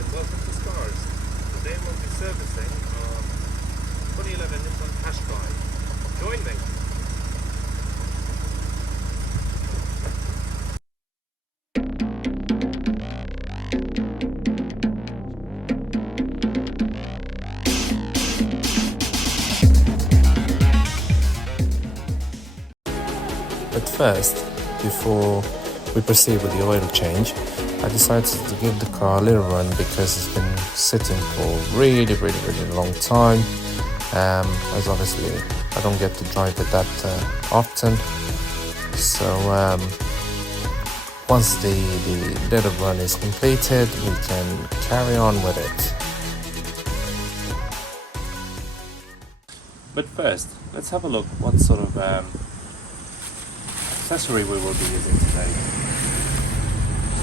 and welcome to Stars. Today we'll be servicing 2011 Nissan Qashqai. Join me. But first, before we proceed with the oil change, I decided to give the car a little run because it's been sitting for a really long time. As obviously I don't get to drive it that often. So once the little run is completed, we can carry on with it. But first, let's have a look what sort of accessory we will be using today.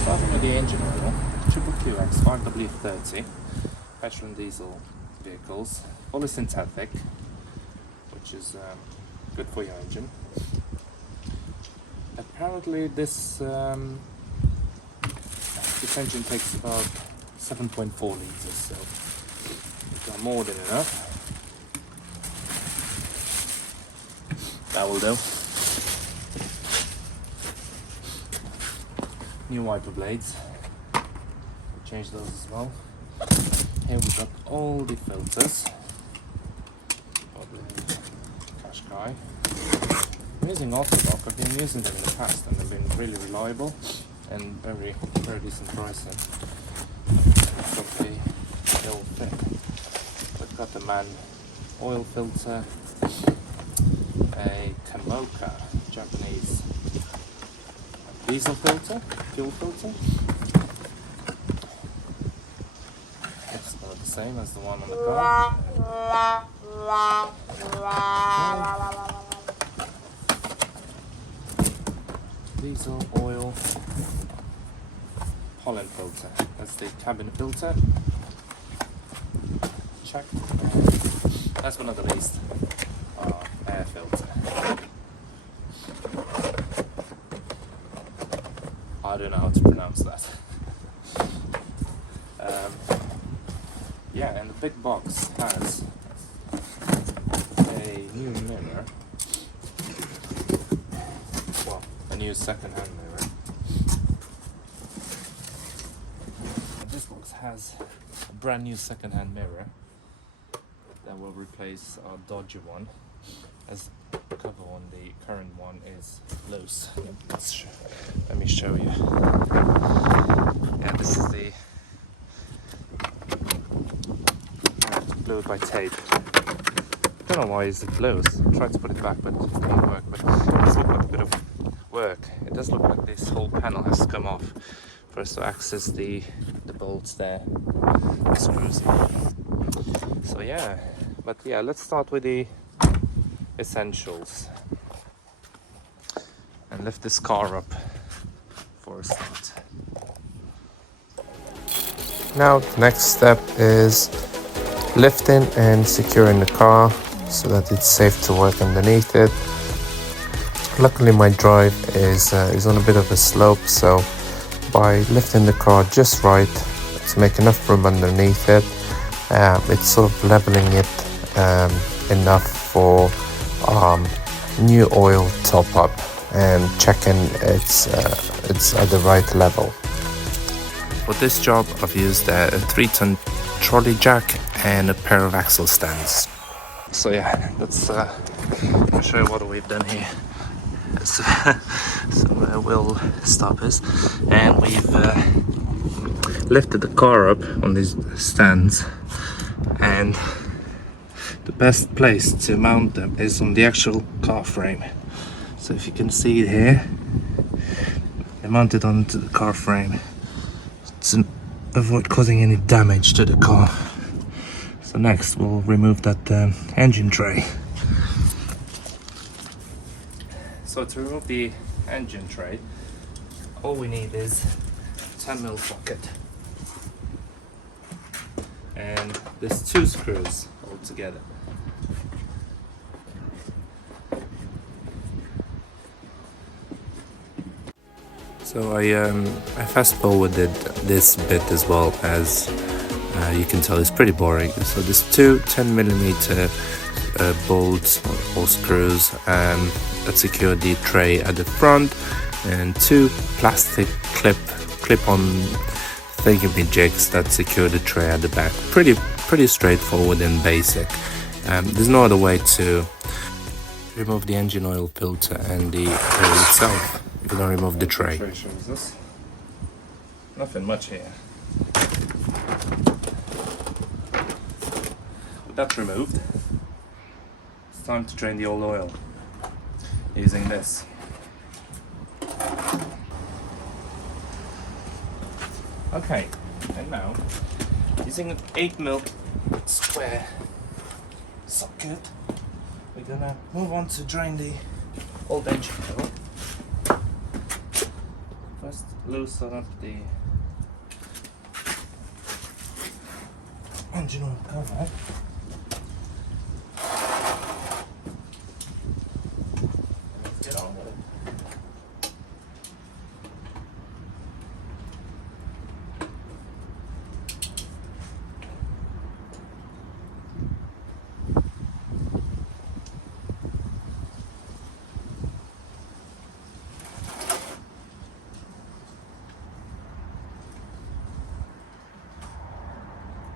Starting with the engine oil, QQX 5W30, petrol and diesel vehicles, fully synthetic, which is good for your engine. Apparently this engine takes about 7.4 litres, so we've got more than enough. That will do. New wiper blades, we'll change those as well. Here we've got all the filters for the Qashqai. I'm using Autolock. I've been using them in the past and they've been really reliable and very decent pricing. They'll fit. We've got the MAN oil filter, a Kamoka Japanese diesel filter, fuel filter. It's about the same as the one on the car. Diesel oil pollen filter. That's the cabin filter. Check. Last but not the least, our air filter. I don't know how to pronounce that. Yeah, and the big box has a new mirror. Well, a new second-hand mirror. This box has a brand new second-hand mirror that will replace our dodgy one, as the cover on the current one is loose. Let me show you. Yeah, this is the glued by tape. Don't know why it's loose. I tried to put it back, but it didn't work. But it does look like a bit of work. It does look like this whole panel has to come off for us to access the bolts there, the screws. So yeah, but yeah, let's start with the essentials and lift this car up for a start. Now the next step is lifting and securing the car so that it's safe to work underneath it. Luckily my drive is on a bit of a slope, so by lifting the car just right to make enough room underneath it, it's sort of leveling it enough for new oil top up and checking it's at the right level. For this job I've used a 3-ton trolley jack and a pair of axle stands. So yeah, let's show you what we've done here. So we'll stop us, and we've lifted the car up on these stands, and the best place to mount them is on the actual car frame. So if you can see it here, they're mounted onto the car frame to avoid causing any damage to the car. So next we'll remove that engine tray. So to remove the engine tray, all we need is a 10mm socket, and there's 2 screws all together. So I fast forwarded this bit as well as You can tell it's pretty boring. So there's two 10mm bolts or screws that secure the tray at the front, and two plastic clip-on thingy-jigs that secure the tray at the back. Pretty straightforward and basic. There's no other way to remove the engine oil filter and the oil itself if you don't remove the tray. Nothing much here. With that removed, it's time to drain the old oil using this. Okay, and now using an 8mm square socket, we're gonna move on to drain the old engine oil. First, loosen up the engine oil cover. Let's get on with it.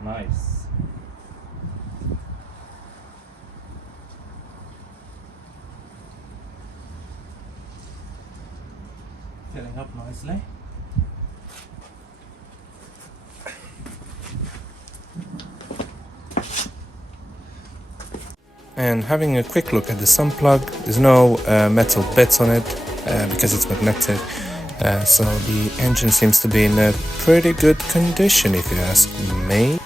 Nice. Filling up nicely. And having a quick look at the sun plug, there's no metal bits on it because it's magnetic. So the engine seems to be in a pretty good condition, if you ask me.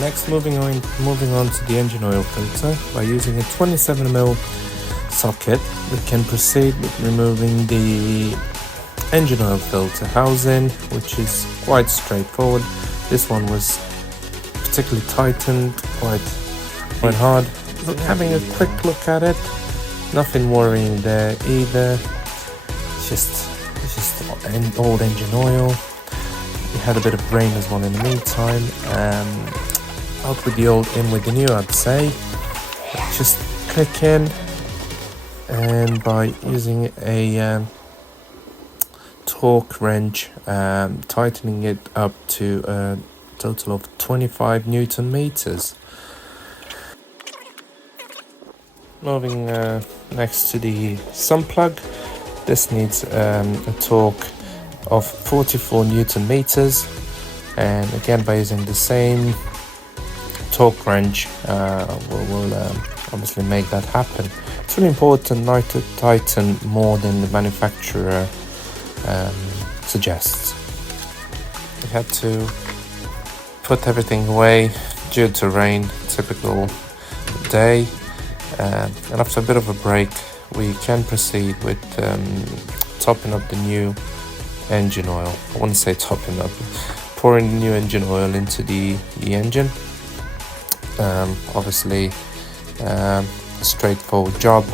Next, moving on to the engine oil filter. By using a 27mm socket, we can proceed with removing the engine oil filter housing, which is quite straightforward. This one was particularly tightened quite hard. But having a quick look at it, nothing worrying there either. It's just an old engine oil. We had a bit of rain as well in the meantime. Out with the old, in with the new, I'd say. Just click in, and by using a torque wrench, tightening it up to a total of 25 Newton meters. Moving next to the sun plug, this needs a torque of 44 Newton meters, and again by using the same torque wrench will obviously make that happen. It's really important not to tighten more than the manufacturer suggests. We had to put everything away due to rain, typical day, and after a bit of a break we can proceed with topping up the new engine oil. I wouldn't say topping up, pouring the new engine oil into the engine. Obviously a straightforward job.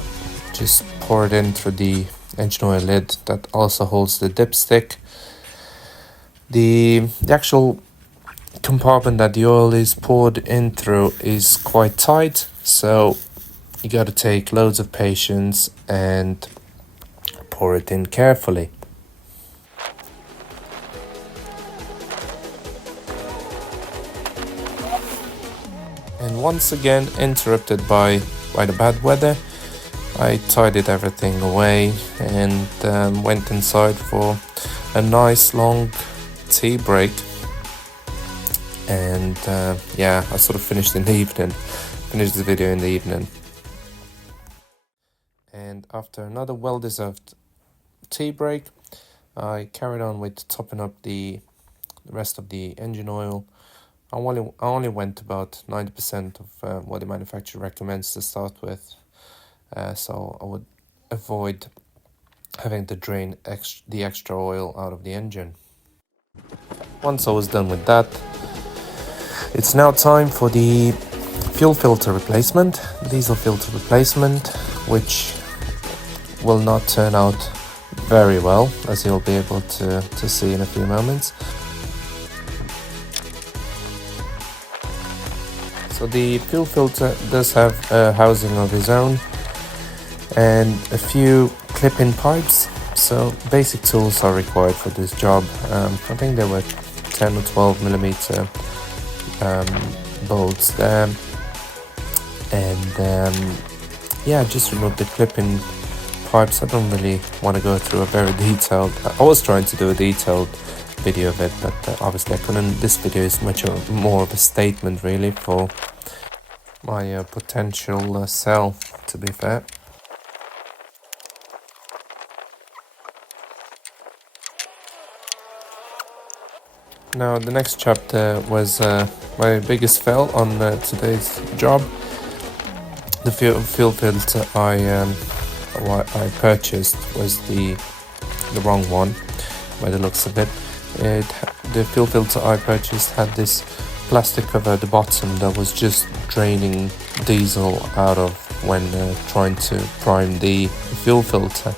Just pour it in through the engine oil lid that also holds the dipstick. The actual compartment that the oil is poured in through is quite tight, so you got to take loads of patience and pour it in carefully. And once again, interrupted by the bad weather, I tidied everything away and went inside for a nice long tea break. And yeah, I sort of finished in the evening, finished the video in the evening. And after another well-deserved tea break, I carried on with topping up the rest of the engine oil. I only went about 90% of what the manufacturer recommends to start with, so I would avoid having to drain the extra oil out of the engine. Once I was done with that, it's now time for the fuel filter replacement, diesel filter replacement, which will not turn out very well, as you'll be able to see in a few moments. So the fuel filter does have a housing of its own and a few clip-in pipes. So basic tools are required for this job. I think there were 10 or 12 millimeter bolts there, and yeah, just remove the clip-in pipes. I don't really want to go through a very detailed, I was trying to do a detailed video of it, but obviously I couldn't. This video is much more of a statement really for my potential sell, to be fair. Now the next chapter was my biggest fail on today's job. The fuel filter I purchased was the wrong one by the looks of it. The fuel filter I purchased had this plastic cover at the bottom that was just draining diesel out of when trying to prime the fuel filter.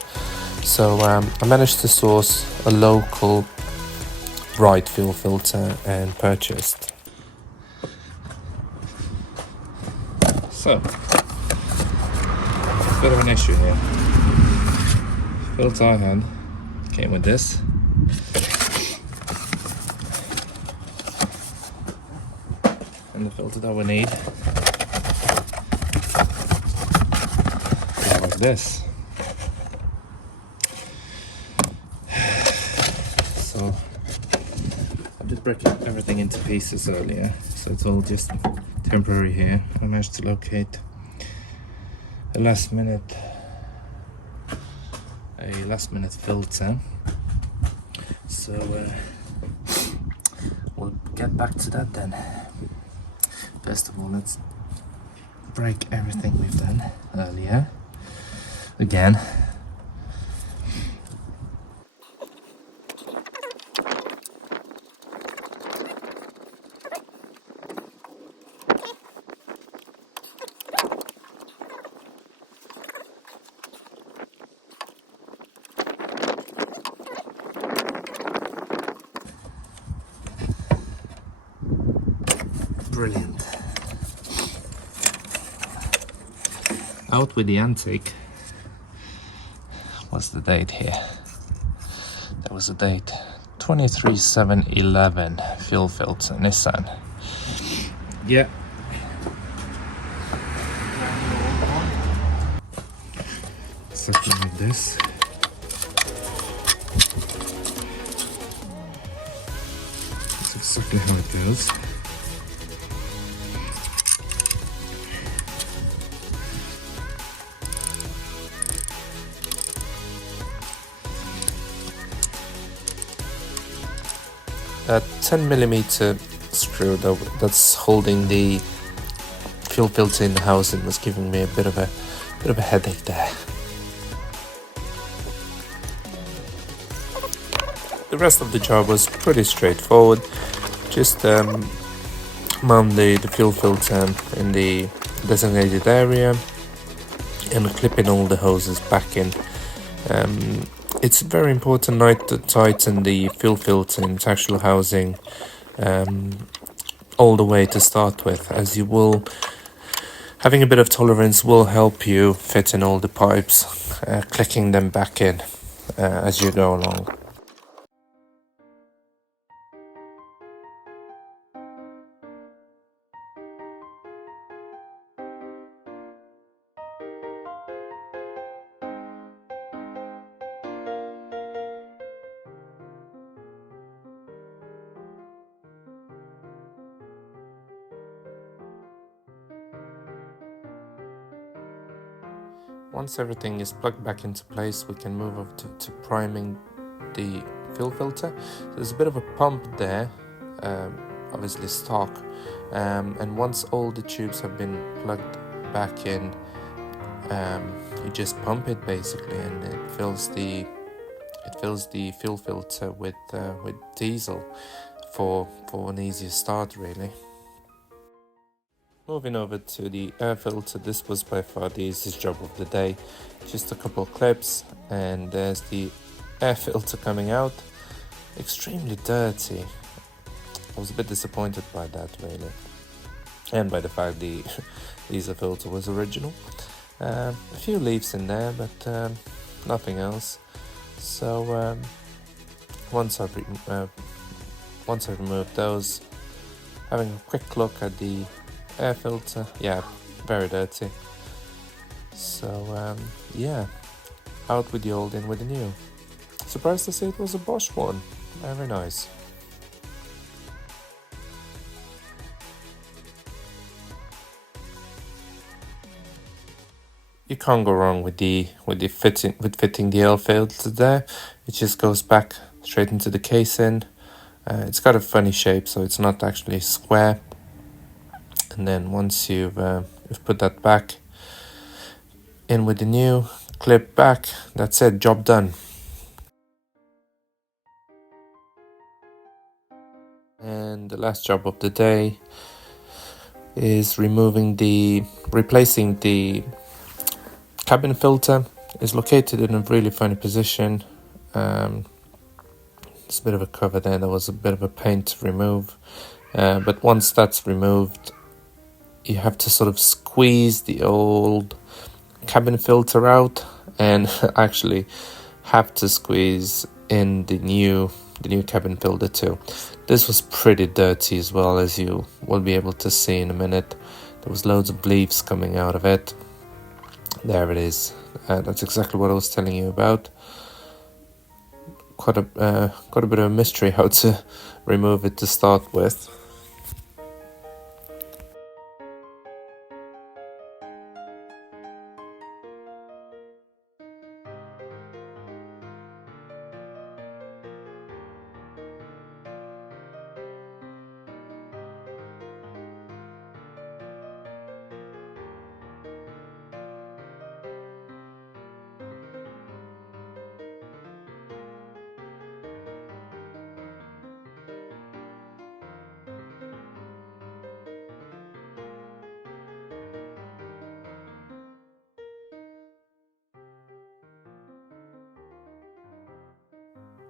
So I managed to source a local right fuel filter and purchased. So, bit of an issue here. Filter I had came with this. And the filter that we need is like this. So I did break everything into pieces earlier, so it's all just temporary here. I managed to locate a last minute filter. So we'll get back to that then. First of all, let's break everything we've done earlier again. Brilliant. Out with the antique. What's the date here? There was a date. 23/7/11 fuel filter, Nissan. Yeah. Something like this. That's exactly how it goes. A 10mm screw that's holding the fuel filter in the housing was giving me a bit of a headache there. The rest of the job was pretty straightforward. Just mount the fuel filter in the designated area and clipping all the hoses back in. It's very important not to tighten the fuel filter in its actual housing all the way to start with, as you will, having a bit of tolerance will help you fit in all the pipes, clicking them back in as you go along. Once everything is plugged back into place, we can move over to priming the fuel filter. There's a bit of a pump there, obviously stock, and once all the tubes have been plugged back in, you just pump it basically, and it fills the fuel filter with diesel for an easier start really. Moving over to the air filter, this was by far the easiest job of the day. Just a couple of clips and there's the air filter coming out. Extremely dirty. I was a bit disappointed by that really. and by the fact the diesel filter was original. A few leaves in there, but nothing else. So once I removed those, having a quick look at the air filter, yeah, very dirty. So yeah, out with the old, in with the new. Surprised to see it was a Bosch one. Very nice. You can't go wrong with fitting the air filter there. It just goes back straight into the casing. It's got a funny shape, so it's not actually square. And then once you've put that back in with the new, clip back, that's it, job done. And the last job of the day is replacing the cabin filter. Is located in a really funny position. There's a bit of a cover there. There was a bit of a pain to remove, but once that's removed, you have to sort of squeeze the old cabin filter out, and actually have to squeeze in the new cabin filter too. This was pretty dirty as well, as you will be able to see in a minute. There was loads of leaves coming out of it. There it is. That's exactly what I was telling you about. Got a bit of a mystery how to remove it to start with.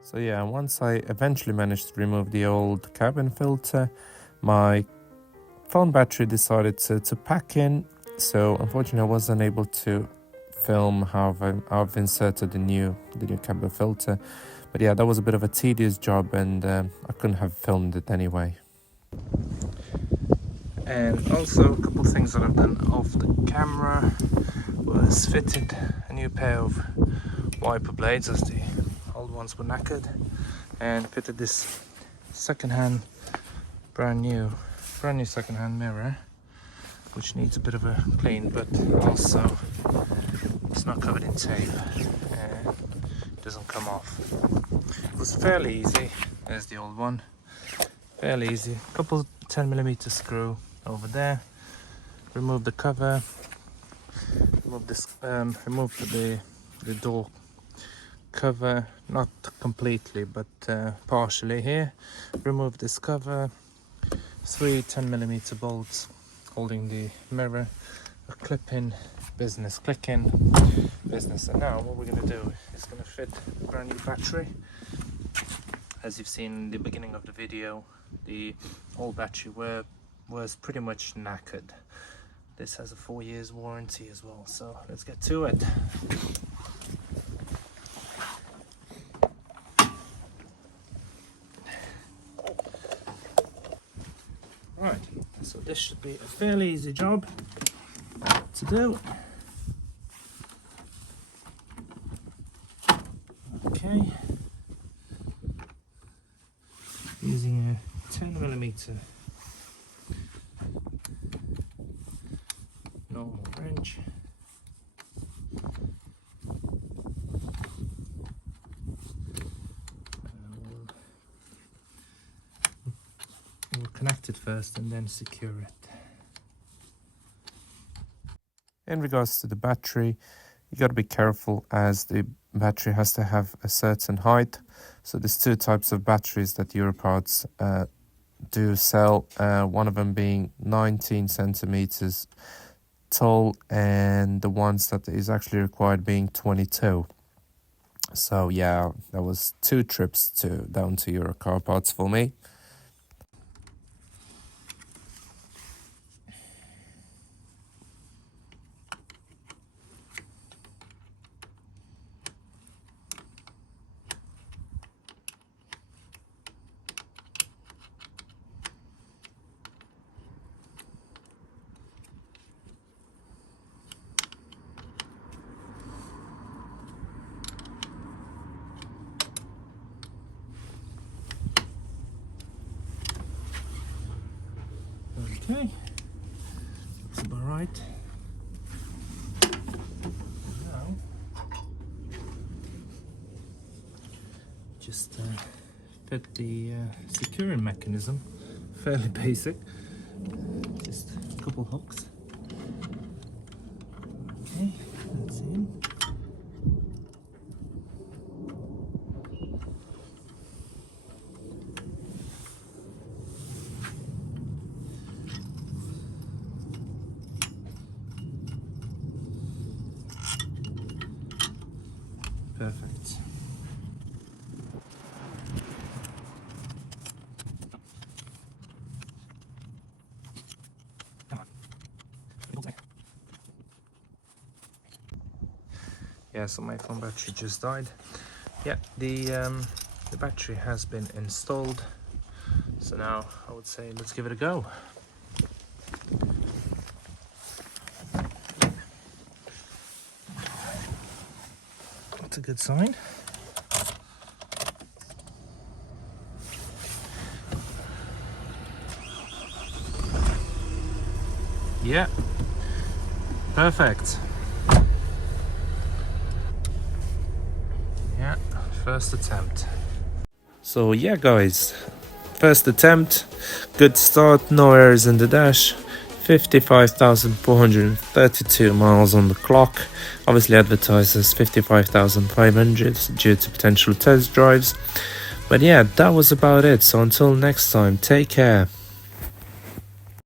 So yeah, once I eventually managed to remove the old cabin filter, my phone battery decided to pack in. So unfortunately I wasn't able to film how I've inserted the new cabin filter. But yeah, that was a bit of a tedious job, and I couldn't have filmed it anyway. And also a couple of things that I've done off the camera was fitted a new pair of wiper blades, as the old ones were knackered, and fitted this second-hand brand new second-hand mirror, which needs a bit of a clean, but also it's not covered in tape and it doesn't come off. It was fairly easy. There's the old one. Fairly easy. A couple 10mm screw over there. Remove the cover. Remove this. Remove the door cover, not completely, but partially here. Remove this cover. 3 10mm bolts holding the mirror. A clip-in business, click-in business. And now what we're going to do is going to fit a brand new battery. As you've seen in the beginning of the video, the old battery was pretty much knackered. This has a 4 years warranty as well, so let's get to it. Right, so this should be a fairly easy job to do. Okay, using a 10mm normal wrench. We'll connect it first and then secure it. In regards to the battery, you got to be careful, as the battery has to have a certain height. So there's two types of batteries that Europarts do sell. One of them being 19 centimeters tall, and the ones that is actually required being 22. So yeah, that was 2 trips down to Eurocar parts for me. Okay, that's about right. Now, just fit the securing mechanism, fairly basic, just a couple hooks. Okay, that's in. Perfect. Come on. Yeah, so my phone battery just died. Yeah, the battery has been installed. So now I would say let's give it a go. That's a good sign. Yeah, perfect. Yeah, first attempt. So yeah guys, first attempt, good start, no errors in the dash, 55,432 miles on the clock, obviously advertised as 55,500 due to potential test drives. But yeah, that was about it, so until next time, take care.